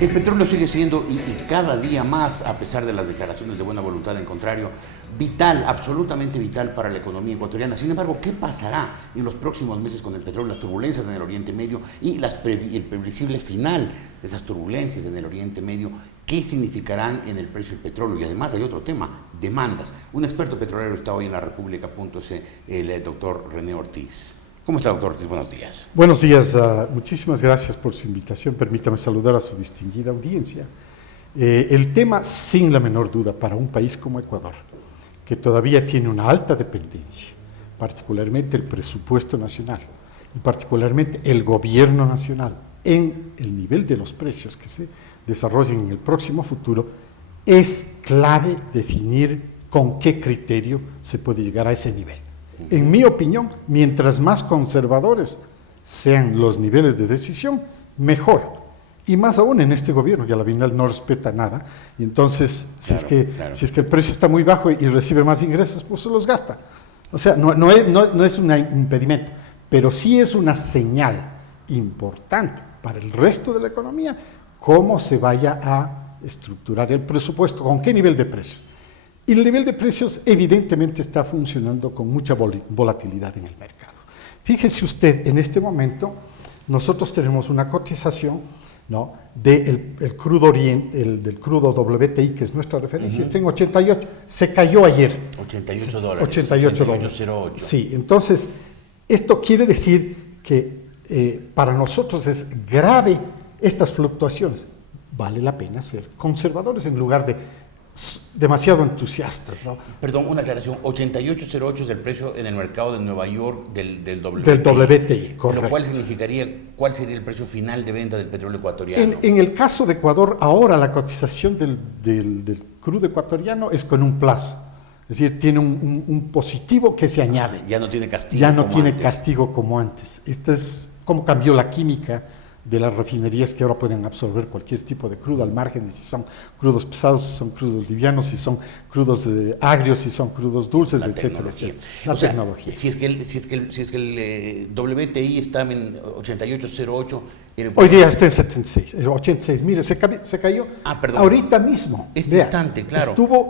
El petróleo sigue siendo, y cada día más, a pesar de las declaraciones de buena voluntad en contrario, vital, absolutamente vital para la economía ecuatoriana. Sin embargo, ¿qué pasará en los próximos meses con el petróleo, las turbulencias en el Oriente Medio y el previsible final de esas turbulencias en el Oriente Medio? ¿Qué significarán en el precio del petróleo? Y además hay otro tema, demandas. Un experto petrolero está hoy en la República.es, el doctor René Ortiz. ¿Cómo está, doctor Ortiz? Buenos días. Buenos días, muchísimas gracias por su invitación. Permítame saludar a su distinguida audiencia. El tema, sin la menor duda, para un país como Ecuador, que todavía tiene una alta dependencia, particularmente el presupuesto nacional y particularmente el gobierno nacional, en el nivel de los precios que se desarrollen en el próximo futuro, es clave definir con qué criterio se puede llegar a ese nivel. En mi opinión, mientras más conservadores sean los niveles de decisión, mejor. Y más aún en este gobierno, que a la final no respeta nada, y entonces, si es que el precio está muy bajo y recibe más ingresos, pues se los gasta. O sea, no es un impedimento, pero sí es una señal importante para el resto de la economía, cómo se vaya a estructurar el presupuesto, con qué nivel de precios. Y el nivel de precios evidentemente está funcionando con mucha volatilidad en el mercado. Fíjese usted, en este momento nosotros tenemos una cotización, ¿no?, del crudo del crudo WTI, que es nuestra referencia, está en 88, se cayó ayer. $88. 88 dólares. 88.08. Sí, entonces, esto quiere decir que para nosotros es grave estas fluctuaciones. Vale la pena ser conservadores en lugar de demasiado entusiastas, ¿no? Perdón, una aclaración. 88.08 es el precio en el mercado de Nueva York del WTI. Del WTI, correcto. Lo cual significaría, ¿cuál sería el precio final de venta del petróleo ecuatoriano? En el caso de Ecuador, ahora la cotización del crudo ecuatoriano es con un plus. Es decir, tiene un positivo que se añade. Ya no tiene castigo. Ya no tiene castigo como antes. Esto es cómo cambió la química de las refinerías, que ahora pueden absorber cualquier tipo de crudo, al margen de si son crudos pesados, si son crudos livianos, si son crudos agrios, si son crudos dulces, etcétera, etcétera. La tecnología. Si es que el WTI está en 88.08, hoy día está en 76, 86. Mire, se cayó ahorita mismo. Este instante, claro. Estuvo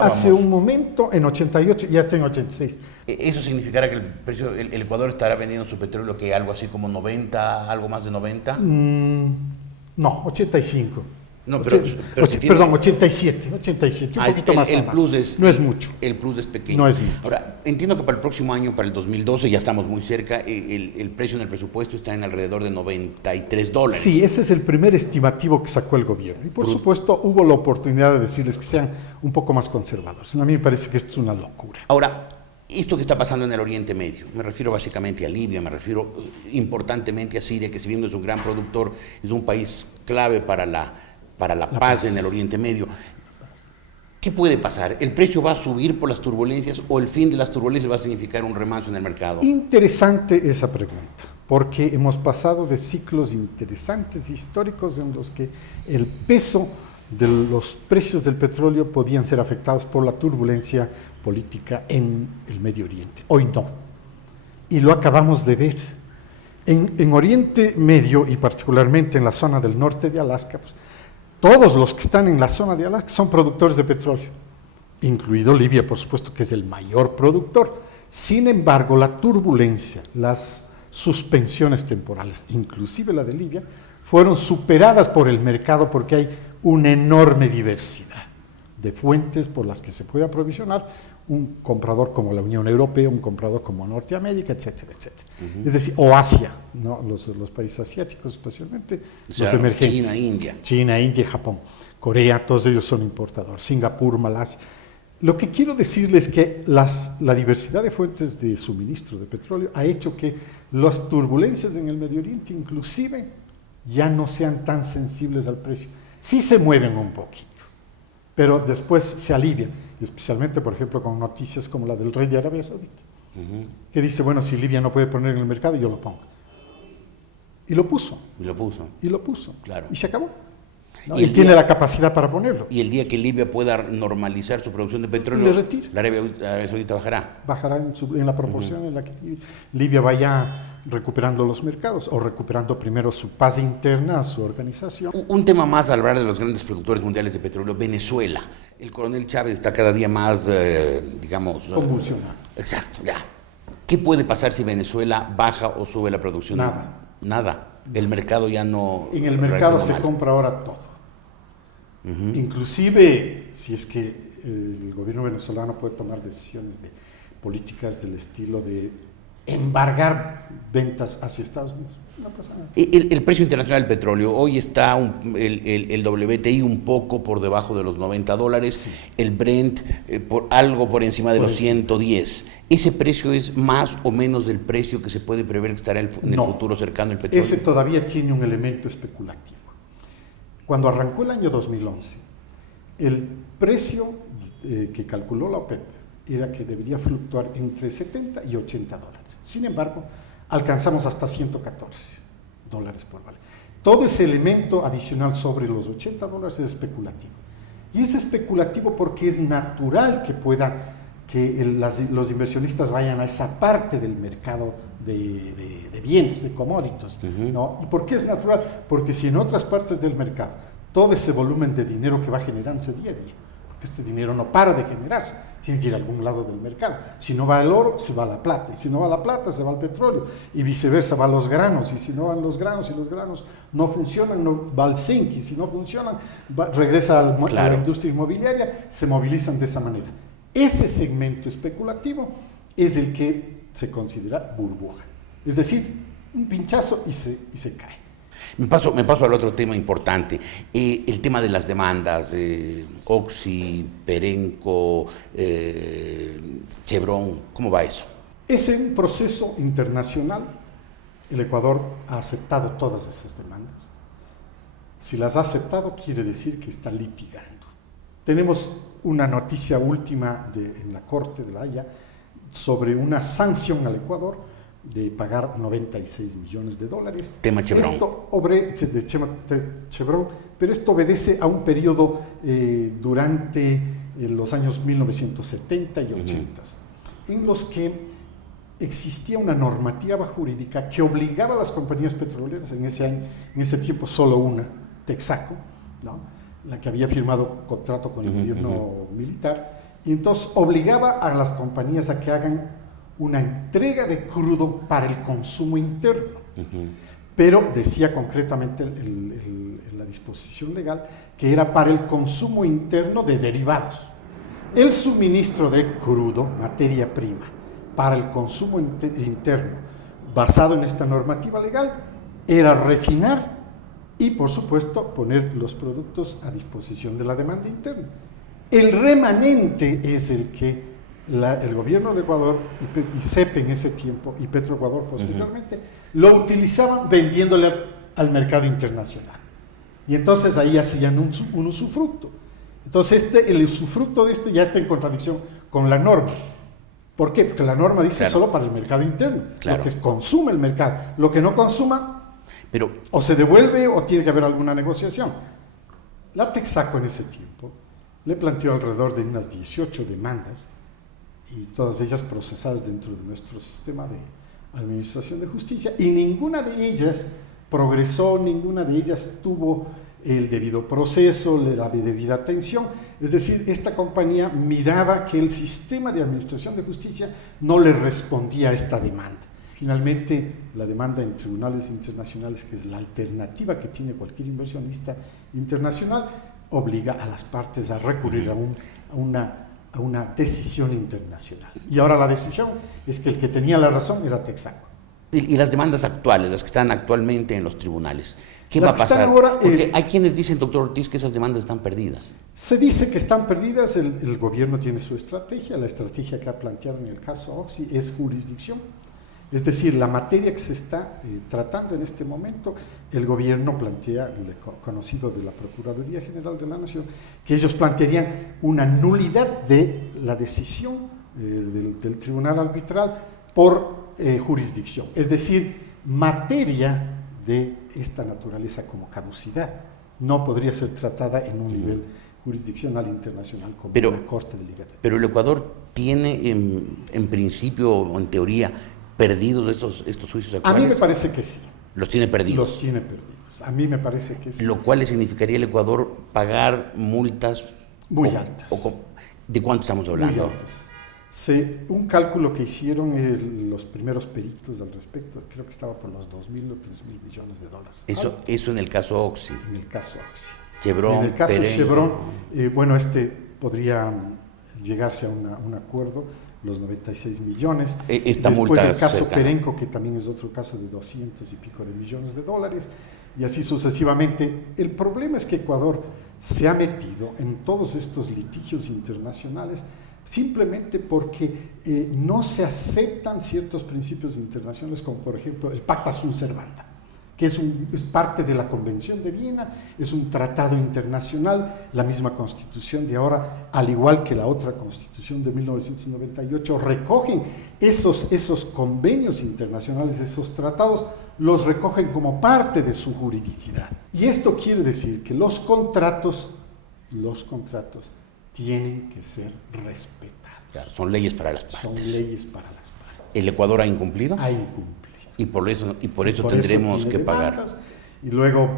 hace un momento en 88 y ya está en 86. ¿Eso significará que el Ecuador estará vendiendo su petróleo que algo así como 90, algo más de 90? No, 85. No, perdón, 87, un poquito más. No es mucho. El plus es pequeño. No es mucho. Ahora, entiendo que para el próximo año, para el 2012, ya estamos muy cerca, el precio en el presupuesto está en alrededor de $93. Sí, ese es el primer estimativo que sacó el gobierno. Y por supuesto hubo la oportunidad de decirles que sean un poco más conservadores. A mí me parece que esto es una locura. Ahora, esto que está pasando en el Oriente Medio, me refiero básicamente a Libia, me refiero importantemente a Siria, que si bien no es un gran productor, es un país clave para la paz en el Oriente Medio. ¿Qué puede pasar? ¿El precio va a subir por las turbulencias o el fin de las turbulencias va a significar un remanso en el mercado? Interesante esa pregunta, porque hemos pasado de ciclos interesantes, históricos, en los que el peso de los precios del petróleo podían ser afectados por la turbulencia política en el Medio Oriente. Hoy no. Y lo acabamos de ver. En Oriente Medio y particularmente en la zona del norte de Alaska, pues, todos los que están en la zona de Alaska son productores de petróleo, incluido Libia, por supuesto, que es el mayor productor. Sin embargo, la turbulencia, las suspensiones temporales, inclusive la de Libia, fueron superadas por el mercado porque hay una enorme diversidad de fuentes por las que se puede aprovisionar un comprador como la Unión Europea, un comprador como Norteamérica, etcétera, etcétera. Es decir, o Asia, ¿no? Los países asiáticos especialmente, los emergentes. China, India, Japón, Corea, todos ellos son importadores, Singapur, Malasia. Lo que quiero decirles es que la diversidad de fuentes de suministro de petróleo ha hecho que las turbulencias en el Medio Oriente inclusive ya no sean tan sensibles al precio. Sí se mueven un poquito, pero después se alivian, especialmente, por ejemplo, con noticias como la del rey de Arabia Saudita, que dice, bueno, si Libia no puede poner en el mercado, yo lo pongo. Y lo puso. Claro. Y se acabó. ¿No? Él tiene la capacidad para ponerlo. Y el día que Libia pueda normalizar su producción de petróleo, la Arabia Saudita bajará. Bajará en la proporción en la que Libia vaya recuperando los mercados o recuperando primero su paz interna, su organización. Un tema más al hablar de los grandes productores mundiales de petróleo, Venezuela. El coronel Chávez está cada día más, digamos... Convulsionado. Exacto, ya. ¿Qué puede pasar si Venezuela baja o sube la producción? Nada. Nada. El mercado ya no... En el mercado se compra ahora todo. Inclusive, si es que el gobierno venezolano puede tomar decisiones de políticas del estilo de embargar ventas hacia Estados Unidos, no pasa nada. El precio internacional del petróleo, hoy está el WTI un poco por debajo de los $90, sí. El Brent algo por encima de los 110. ¿Ese precio es más o menos del precio que se puede prever que estará en el futuro cercano el petróleo? Ese todavía tiene un elemento especulativo. Cuando arrancó el año 2011, el precio que calculó la OPEP era que debería fluctuar entre 70 y $80. Sin embargo, alcanzamos hasta $114 por barril. Todo ese elemento adicional sobre los $80 es especulativo. Y es especulativo porque es natural que los inversionistas vayan a esa parte del mercado de bienes, de commodities, ¿no? ¿Y por qué es natural? Porque si en otras partes del mercado todo ese volumen de dinero que va generándose día a día, porque este dinero no para de generarse, tiene que ir a algún lado del mercado. Si no va el oro, se va la plata, y si no va la plata, se va el petróleo, y viceversa, va los granos, y si no van los granos, y los granos no funcionan, no va el zinc, y si no funcionan, regresa a la industria inmobiliaria, se movilizan de esa manera. Ese segmento especulativo es el que se considera burbuja, es decir, un pinchazo y se cae. Me paso al otro tema importante, el tema de las demandas, Oxy, Perenco, Chevron, ¿cómo va eso? Es un proceso internacional. El Ecuador ha aceptado todas esas demandas. Si las ha aceptado, quiere decir que está litigando. Tenemos una noticia última en la Corte de La Haya sobre una sanción al Ecuador de pagar $96 millones. Tema Chevron. Chevron, pero esto obedece a un periodo durante los años 1970 y 80, en los que existía una normativa jurídica que obligaba a las compañías petroleras, en ese tiempo solo una, Texaco, ¿no?, la que había firmado contrato con el gobierno militar, y entonces obligaba a las compañías a que hagan una entrega de crudo para el consumo interno. Pero decía concretamente la disposición legal que era para el consumo interno de derivados. El suministro de crudo, materia prima, para el consumo interno, basado en esta normativa legal, era refinar y, por supuesto, poner los productos a disposición de la demanda interna. El remanente es el que el gobierno del Ecuador y CEP en ese tiempo y Petroecuador posteriormente lo utilizaban vendiéndole al mercado internacional. Y entonces ahí hacían un usufructo. Entonces el usufructo de esto ya está en contradicción con la norma. ¿Por qué? Porque la norma dice solo para el mercado interno, lo que consume el mercado. Lo que no consuma, o se devuelve o tiene que haber alguna negociación. La Texaco en ese tiempo le planteó alrededor de unas 18 demandas, y todas ellas procesadas dentro de nuestro sistema de administración de justicia, y ninguna de ellas progresó, ninguna de ellas tuvo el debido proceso, la debida atención. Es decir, esta compañía miraba que el sistema de administración de justicia no le respondía a esta demanda. Finalmente, la demanda en tribunales internacionales, que es la alternativa que tiene cualquier inversionista internacional, obliga a las partes a recurrir a una decisión internacional. Y ahora la decisión es que el que tenía la razón era Texaco. Y las demandas actuales, las que están actualmente en los tribunales, ¿qué va a pasar? Ahora, porque hay quienes dicen, doctor Ortiz, que esas demandas están perdidas. Se dice que están perdidas, el gobierno tiene su estrategia, la estrategia que ha planteado en el caso Oxy es jurisdicción. Es decir, la materia que se está tratando en este momento, el gobierno plantea, conocido de la Procuraduría General de la Nación, que ellos plantearían una nulidad de la decisión del tribunal arbitral por jurisdicción. Es decir, materia de esta naturaleza como caducidad no podría ser tratada en un nivel jurisdiccional internacional como una corte delegada. Pero el Ecuador tiene en principio o en teoría perdidos estos juicios A actuales? mí me parece que sí. Los tiene perdidos. Los tiene perdidos. A mí me parece que sí. Lo cual le significaría al Ecuador pagar multas Muy altas. ¿De cuánto estamos Muy hablando? altas. Un cálculo que hicieron los primeros peritos al respecto, creo que estaba por los 2.000 o 3.000 millones de dólares. Eso en el caso Oxy. En el caso Oxy. Chevron, en el caso Perenco. Chevron, podría llegarse a un acuerdo, los 96 millones. Esta Después multa el caso cercana. Perenco, que también es otro caso de 200 y pico de millones de dólares, y así sucesivamente. El problema es que Ecuador se ha metido en todos estos litigios internacionales simplemente porque no se aceptan ciertos principios internacionales, como por ejemplo el Pacta Sunt Servanda, que es parte de la Convención de Viena, es un tratado internacional. La misma Constitución de ahora, al igual que la otra Constitución de 1998, recogen esos convenios internacionales, esos tratados, los recogen como parte de su juridicidad. Y esto quiere decir que los contratos tienen que ser respetados. Claro, son leyes para las partes. Son leyes para las partes. ¿El Ecuador ha incumplido? Ha incumplido. Y por eso tendremos tiene que pagar. demandas, y luego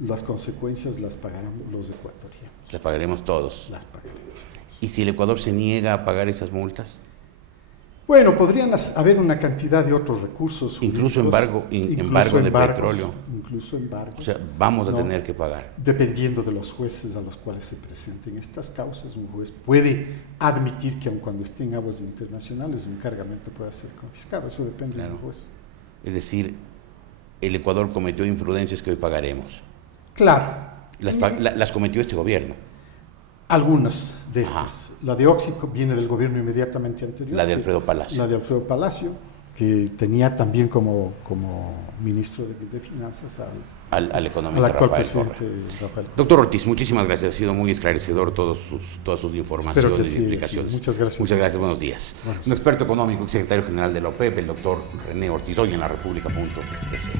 las consecuencias las pagarán los ecuatorianos. Las pagaremos todos. Las pagaremos. ¿Y si el Ecuador se niega a pagar esas multas? Bueno, podrían haber una cantidad de otros recursos. Incluso embargo de petróleo. Incluso embargo. O sea, vamos a tener que pagar. Dependiendo de los jueces a los cuales se presenten estas causas, un juez puede admitir que aun cuando esté en aguas internacionales un cargamento pueda ser confiscado. Eso depende del juez. Es decir, el Ecuador cometió imprudencias que hoy pagaremos. Claro. Las cometió este gobierno. Algunas de estas. La de Óxico viene del gobierno inmediatamente anterior. La de Alfredo Palacio. La de Alfredo Palacio, que tenía también como ministro de Finanzas al economista al actual Rafael presidente Rafael. Doctor Ortiz, muchísimas gracias. Ha sido muy esclarecedor todas sus informaciones y explicaciones. Sí. Muchas gracias. Muchas gracias, buenos días. Un experto económico y secretario general de la OPEP, el doctor René Ortiz, hoy en la República.es.